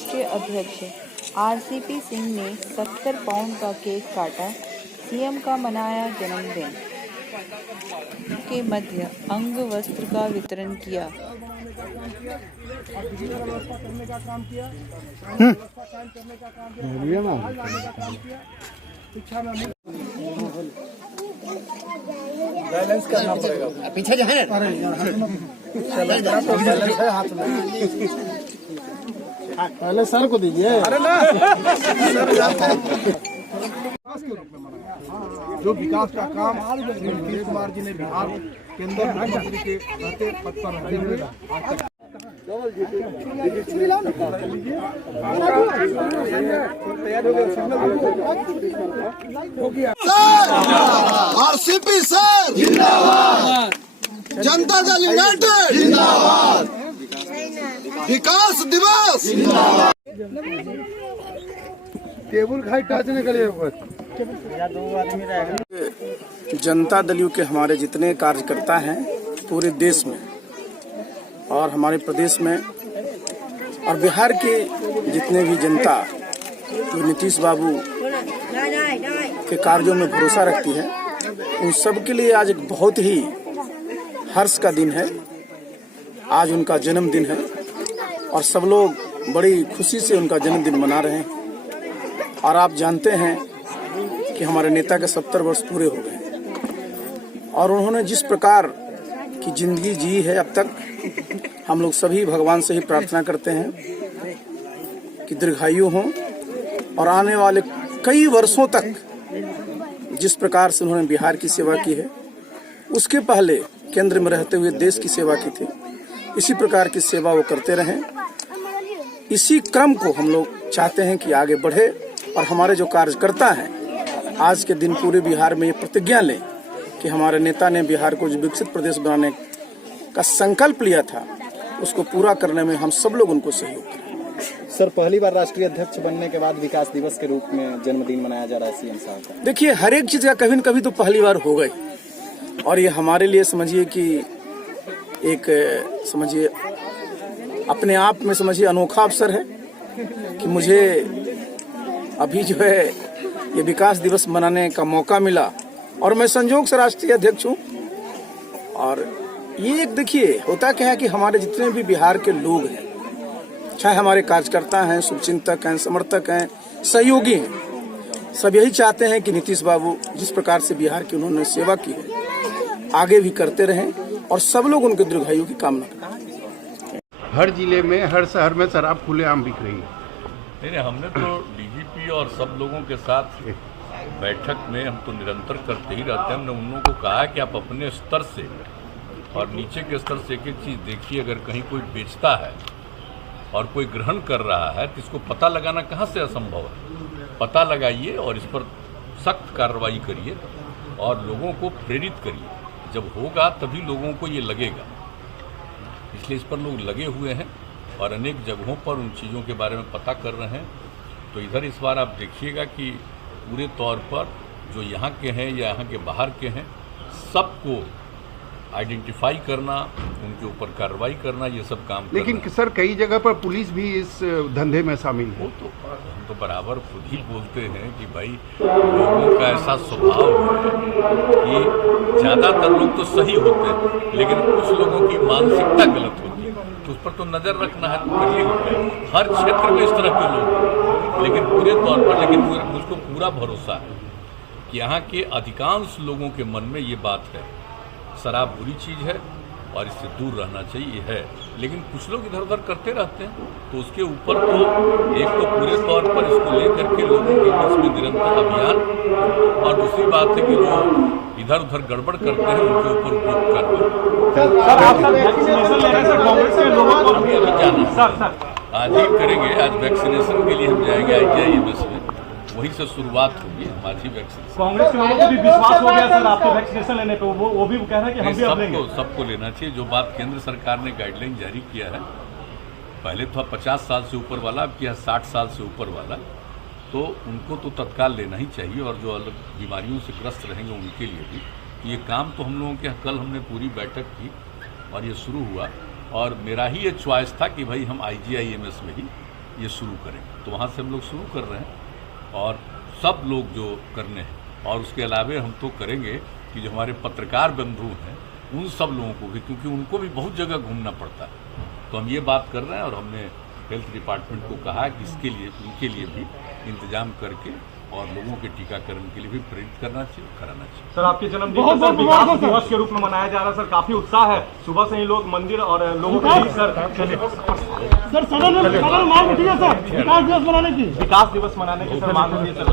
राष्ट्रीय अध्यक्ष आरसीपी सिंह ने 70 पाउंड का केक काटा, सीएम का मनाया जन्मदिन के मध्य अंग वस्त्र का वितरण किया। बैलेंस करना पड़ेगा, पीछे जाए। पहले सर को दीजिए। अरे ना जो विकास का काम नीतीश कुमार जी ने बिहार केंद्रीय मुख्यमंत्री के रहते पद पर रहते हुए आरसीपी सर जिंदाबाद, जनता दल यूनाइटेड जिंदाबाद, विकास दिवस जिंदाबाद। टेबल खाई टाचने के लिए जनता दल यू के हमारे जितने कार्यकर्ता हैं पूरे देश में और हमारे प्रदेश में और बिहार के जितने भी जनता जो नीतीश बाबू के कार्यों में भरोसा रखती है, उन सब के लिए आज एक बहुत ही हर्ष का दिन है। आज उनका जन्मदिन है और सब लोग बड़ी खुशी से उनका जन्मदिन मना रहे हैं। और आप जानते हैं कि हमारे नेता के 70 वर्ष पूरे हो गए और उन्होंने जिस प्रकार की जिंदगी जी है अब तक, हम लोग सभी भगवान से ही प्रार्थना करते हैं कि दीर्घायु हों और आने वाले कई वर्षों तक जिस प्रकार से उन्होंने बिहार की सेवा की है, उसके पहले केंद्र में रहते हुए देश की सेवा की थी, इसी प्रकार की सेवा वो करते रहें। इसी क्रम को हम लोग चाहते हैं कि आगे बढ़े और हमारे जो कार्यकर्ता हैं आज के दिन पूरे बिहार में ये प्रतिज्ञा लें कि हमारे नेता ने बिहार को जो विकसित प्रदेश बनाने का संकल्प लिया था, उसको पूरा करने में हम सब लोग उनको सहयोग करें। सर, पहली बार राष्ट्रीय अध्यक्ष बनने के बाद विकास दिवस के रूप में जन्मदिन मनाया जा रहा है सीएम साहब का। देखिए, हर एक चीज का कभी न कभी तो पहली बार हो गई और ये हमारे लिए समझिए कि एक समझिए अपने आप में समझिए अनोखा अवसर है कि मुझे अभी जो है ये विकास दिवस मनाने का मौका मिला और मैं संयोग से राष्ट्रीय अध्यक्ष हूँ। और ये एक देखिए होता क्या है कि हमारे जितने भी बिहार के लोग हैं, चाहे हमारे कार्यकर्ता हैं, शुभचिंतक हैं, समर्थक हैं, सहयोगी हैं, सब यही चाहते हैं कि नीतीश बाबू जिस प्रकार से बिहार की उन्होंने सेवा की है आगे भी करते रहें और सब लोग उनके दीर्घायु की कामना करें। हर जिले में, हर शहर में शराब खुलेआम बिक रही है। नहीं, हमने तो डीजीपी और सब लोगों के साथ बैठक में हम तो निरंतर करते ही रहते हैं। हमने उन लोगों को कहा कि आप अपने स्तर से और नीचे के स्तर से एक एक चीज़ देखिए। अगर कहीं कोई बेचता है और कोई ग्रहण कर रहा है तो इसको पता लगाना कहाँ से असंभव है। पता लगाइए और इस पर सख्त कार्रवाई करिए और लोगों को प्रेरित करिए। जब होगा तभी लोगों को ये लगेगा, इसलिए इस पर लोग लगे हुए हैं और अनेक जगहों पर उन चीज़ों के बारे में पता कर रहे हैं। तो इधर इस बार आप देखिएगा कि पूरे तौर पर जो यहाँ के हैं या यहाँ के बाहर के हैं, सबको आइडेंटिफाई करना, उनके ऊपर कार्रवाई करना, ये सब काम लेकिन सर कई जगह पर पुलिस भी इस धंधे में शामिल है। वो तो हम तो बराबर खुद ही बोलते हैं कि भाई लोगों का ऐसा स्वभाव है कि ज़्यादातर लोग तो सही होते हैं लेकिन कुछ लोगों की मानसिकता गलत होती है, तो उस पर तो नज़र रखना है। तो करिए, हर क्षेत्र में इस तरह के लोग, लेकिन पूरे तौर पर, लेकिन मुझको पूरा भरोसा है कि यहाँ के अधिकांश लोगों के मन में ये बात है, शराब बुरी चीज़ है और इससे दूर रहना चाहिए है। लेकिन कुछ लोग इधर उधर करते रहते हैं, तो उसके ऊपर तो एक तो पूरे तौर पर इसको लेकर के लोगों के बीच में निरंतर अभियान, और दूसरी बात है कि जो इधर उधर गड़बड़ करते हैं उनके ऊपर उपयोग करते। आज ही करेंगे, आज वैक्सीनेशन के लिए हम जाएंगे IGIMS में, वहीं से शुरुआत होगी हमारी वैक्सीनेशन। कांग्रेस के लोगों को भी विश्वास हो गया सर आपको वैक्सीनेशन लेने पे, वो भी कह रहे हैं कि हम भी अब लेंगे। सबको लेना चाहिए। जो बात केंद्र सरकार ने गाइडलाइन जारी किया है, पहले था 50 साल से ऊपर वाला, अब किया 60 साल से ऊपर वाला, तो उनको तो तत्काल लेना ही चाहिए। और जो अलग बीमारियों से ग्रस्त रहेंगे उनके लिए भी ये काम तो हम लोगों के, कल हमने पूरी बैठक की और ये शुरू हुआ और मेरा ही ये च्वाइस था कि भाई हम IGIMS में ही ये शुरू करेंगे। तो वहाँ से हम लोग शुरू कर रहे हैं और सब लोग जो करने हैं, और उसके अलावे हम तो करेंगे कि जो हमारे पत्रकार बंधु हैं उन सब लोगों को भी, क्योंकि उनको भी बहुत जगह घूमना पड़ता है, तो हम ये बात कर रहे हैं और हमने हेल्थ डिपार्टमेंट को कहा कि इसके लिए उनके लिए भी इंतजाम करके और लोगों के टीकाकरण के लिए भी प्रेरित करना चाहिए, कराना चाहिए। सर आपके जन्मदिन को सर विकास दिवस के रूप में मनाया जा रहा है सर, काफी उत्साह है, सुबह से ही लोग मंदिर और लोगों के बीच सर सदन में मांग उठी है सर विकास दिवस मनाने की, विकास दिवस मनाने की सर मांग उठी है सर।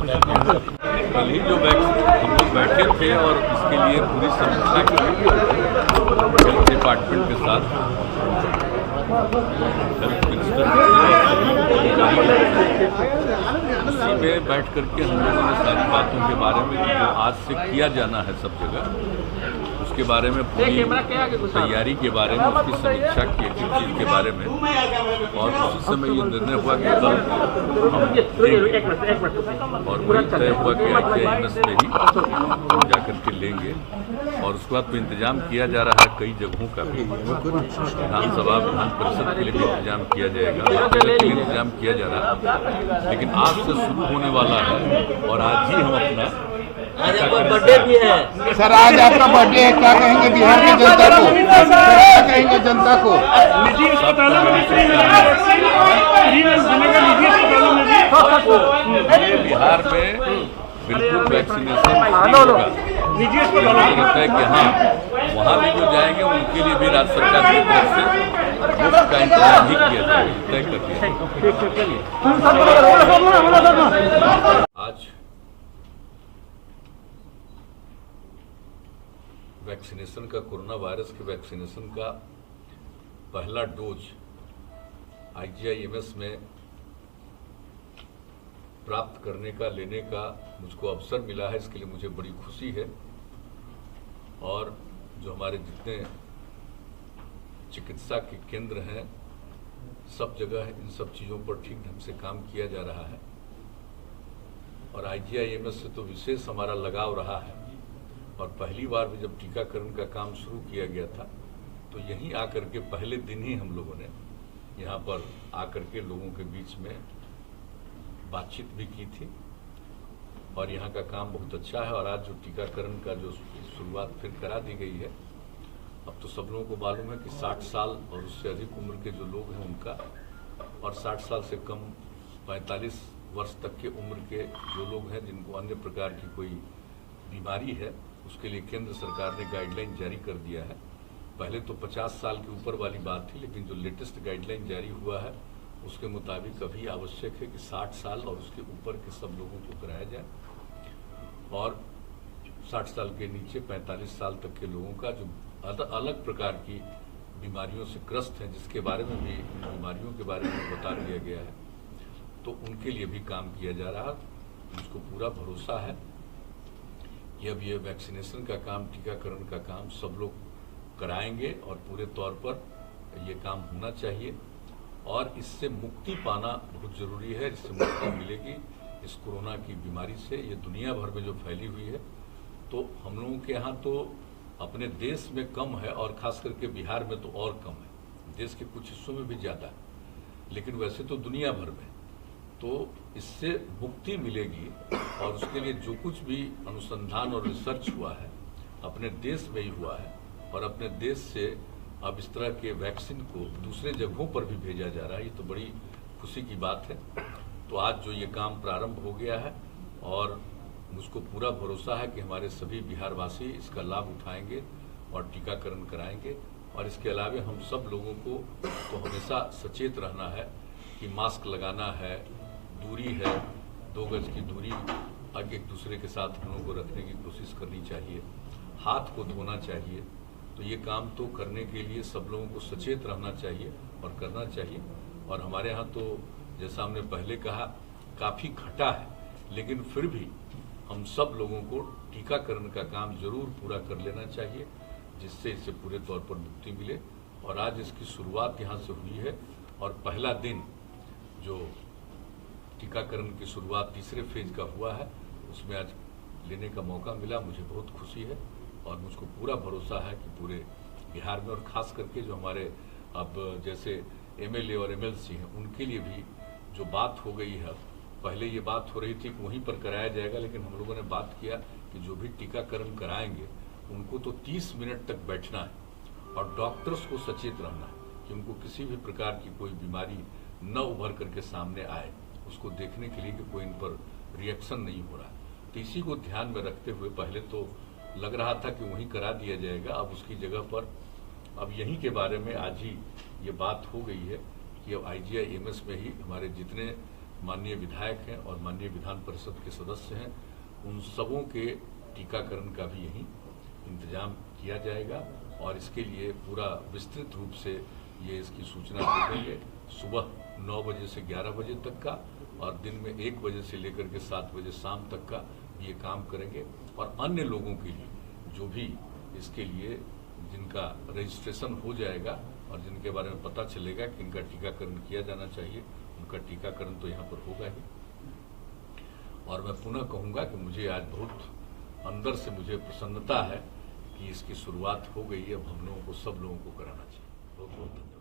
कल ही जो हम लोग बैठे थे और इसके लिए पूरी समीक्षा की हेल्थ डिपार्टमेंट के साथ, हेल्थ उसी में बैठ करके हम लोगों ने सारी बातों के बारे में जो आज से किया जाना है सब जगह, उसके बारे में पूरी तैयारी के बारे में उसकी समीक्षा की एक चीज़ के बारे में, और उसी समय ये निर्णय हुआ कि कल हम देंगे और वही तय हुआ कि IGIMS में ही हम जाकर के लेंगे। और उसके बाद तो इंतजाम किया जा रहा है कई जगहों का भी, विधानसभा विधान परिषद के लिए भी इंतजाम किया जाएगा, के लिए इंतजाम किया जा रहा है, लेकिन आज से शुरू होने वाला है और आज ही हम अपना बर्थडे भी है। सर आज आपका बर्थडे है, क्या कहेंगे बिहार की जनता को, क्या कहेंगे जनता को? बिहार में बिल्कुल वैक्सीनेशन होगा, लगता है कि हाँ वहाँ भी जो जाएंगे उनके लिए भी राज्य सरकार की तरफ से मुफ्त का इंतजाम ही किया जाएगा, तय कर दिया। आज वैक्सीनेशन का, कोरोना वायरस के वैक्सीनेशन का पहला डोज IGIMS में प्राप्त करने का, लेने का मुझको अवसर मिला है, इसके लिए मुझे बड़ी खुशी है। और जो हमारे जितने चिकित्सा के केंद्र हैं सब जगह इन सब चीज़ों पर ठीक ढंग से काम किया जा रहा है, और IGIMS से तो विशेष हमारा लगाव रहा है। और पहली बार भी जब टीकाकरण का काम शुरू किया गया था तो यहीं आकर के पहले दिन ही हम लोगों ने यहाँ पर आकर के लोगों के बीच में बातचीत भी की थी, और यहाँ का काम बहुत अच्छा है। और आज जो टीकाकरण का जो शुरुआत फिर करा दी गई है, अब तो सब लोगों को मालूम है कि 60 साल और उससे अधिक उम्र के जो लोग हैं उनका, और 60 साल से कम 45 वर्ष तक के उम्र के जो लोग हैं जिनको अन्य प्रकार की कोई बीमारी है, उसके लिए केंद्र सरकार ने गाइडलाइन जारी कर दिया है। पहले तो 50 साल के ऊपर वाली बात थी, लेकिन जो लेटेस्ट गाइडलाइन जारी हुआ है उसके मुताबिक अभी आवश्यक है कि 60 साल और उसके ऊपर के सब लोगों को कराया जाए, और 60 साल के नीचे 45 साल तक के लोगों का जो अलग प्रकार की बीमारियों से ग्रस्त हैं, जिसके बारे में भी बीमारियों के बारे में बता दिया गया है, तो उनके लिए भी काम किया जा रहा है। मुझको पूरा भरोसा है कि अब ये वैक्सीनेशन का काम, टीकाकरण का काम सब लोग कराएंगे और पूरे तौर पर ये काम होना चाहिए, और इससे मुक्ति पाना बहुत ज़रूरी है। इससे मुक्ति मिलेगी इस कोरोना की बीमारी से, ये दुनिया भर में जो फैली हुई है, तो हम लोगों के यहाँ तो अपने देश में कम है और ख़ास करके बिहार में तो और कम है, देश के कुछ हिस्सों में भी ज़्यादा है, लेकिन वैसे तो दुनिया भर में। तो इससे मुक्ति मिलेगी, और उसके लिए जो कुछ भी अनुसंधान और रिसर्च हुआ है अपने देश में ही हुआ है, और अपने देश से अब इस तरह के वैक्सीन को दूसरे जगहों पर भी भेजा जा रहा है, ये तो बड़ी खुशी की बात है। तो आज जो ये काम प्रारंभ हो गया है, और मुझको पूरा भरोसा है कि हमारे सभी बिहारवासी इसका लाभ उठाएंगे और टीकाकरण कराएंगे। और इसके अलावा हम सब लोगों को तो हमेशा सचेत रहना है कि मास्क लगाना है, दूरी है, 2 गज की दूरी एक दूसरे के साथ हम लोगों को रखने की कोशिश करनी चाहिए, हाथ को धोना चाहिए। तो ये काम तो करने के लिए सब लोगों को सचेत रहना चाहिए और करना चाहिए। और हमारे यहाँ तो जैसा हमने पहले कहा काफ़ी घटा है, लेकिन फिर भी हम सब लोगों को टीकाकरण का काम जरूर पूरा कर लेना चाहिए, जिससे इससे पूरे तौर पर मुक्ति मिले। और आज इसकी शुरुआत यहाँ से हुई है, और पहला दिन जो टीकाकरण की शुरुआत तीसरे फेज का हुआ है उसमें आज लेने का मौका मिला, मुझे बहुत खुशी है। और मुझको पूरा भरोसा है कि पूरे बिहार में, और ख़ास करके जो हमारे अब जैसे MLA और MLC हैं, उनके लिए भी जो बात हो गई है, पहले ये बात हो रही थी कि वहीं पर कराया जाएगा, लेकिन हम लोगों ने बात किया कि जो भी टीकाकरण कराएंगे उनको तो 30 मिनट तक बैठना है और डॉक्टर्स को सचेत रहना है कि उनको किसी भी प्रकार की कोई बीमारी न उभर करके सामने आए, उसको देखने के लिए कि कोई इन पर रिएक्शन नहीं हो रहा। तो इसी को ध्यान में रखते हुए पहले तो लग रहा था कि वहीं करा दिया जाएगा, अब उसकी जगह पर अब यहीं के बारे में आज ही ये बात हो गई है कि अब IGI-MS में ही हमारे जितने माननीय विधायक हैं और माननीय विधान परिषद के सदस्य हैं, उन सबों के टीकाकरण का भी यहीं इंतजाम किया जाएगा और इसके लिए पूरा विस्तृत रूप से ये इसकी सूचना दे देंगे। सुबह 9 बजे से 11 बजे तक का और दिन में 1 बजे से लेकर के 7 बजे शाम तक का ये काम करेंगे। और अन्य लोगों के लिए जो भी इसके लिए जिनका रजिस्ट्रेशन हो जाएगा और जिनके बारे में पता चलेगा कि इनका टीकाकरण किया जाना चाहिए, उनका टीकाकरण तो यहाँ पर होगा ही। और मैं पुनः कहूँगा कि मुझे आज बहुत अंदर से मुझे प्रसन्नता है कि इसकी शुरुआत हो गई है। अब हम लोगों को सब लोगों को कराना चाहिए। बहुत बहुत धन्यवाद।